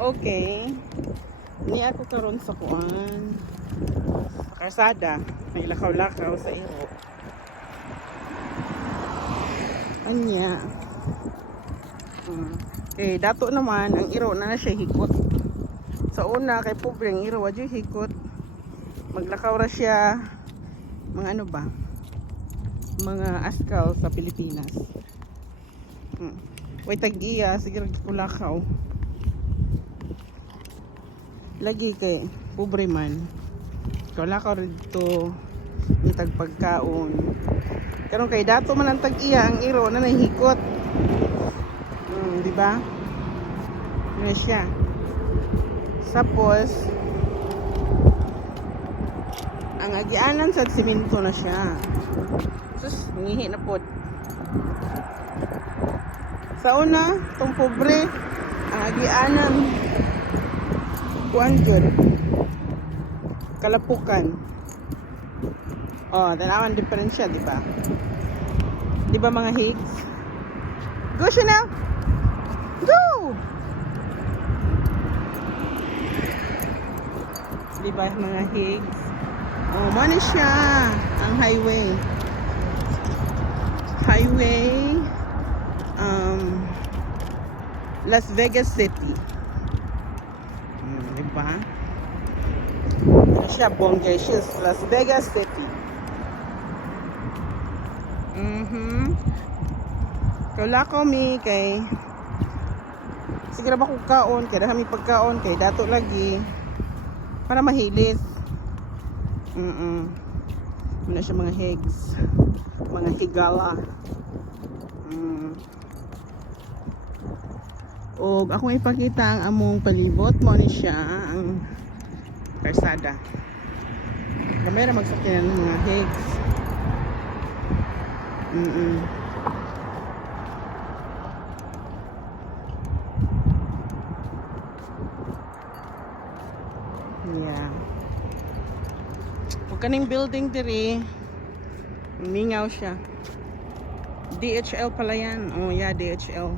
Okay. Ni ako karon sa kuan. Karsada, may lakaw-lakaw sa iro. Anya. Okay, dato naman ang iro na siya hikot. Sa una kay pobre ang iro wadyo hikot. Maglakaw ra siya mga ano ba? Mga askal sa Pilipinas. Way tag-iya sige kulakaw. Lagi kay pobre man. Kulakaw dito ni tagpagkaon. Karon kay dato man ang tag-iya ang iro na nahikot. Di ba? Ano siya? Tapos ang agianan sa simento na siya. Sus, ngihi na pod. Sa una, tong pobre, ang agianan kuan jud. Kalapukan. Oh, tanawan diferensya, di ba? Di ba mga higs? Go Chanel. Go. Di ba mga higs? Oh, mano siya ang highway. Las Vegas City. Di ba? Ano siya? Bongacious. Las Vegas City. Kala ko mi kay siguro ba kung kaon kaya kami pagkaon kay dato lagi para mahilis. Muna siya mga higs, mga higala. O ako ipakita ang among palibot mo ni siya ang karsada. Gamay ra magsakyan ng mga higs. Yeah. Huwag kaning building diri. Mingaw siya. DHL pala yan. Oh yeah, DHL.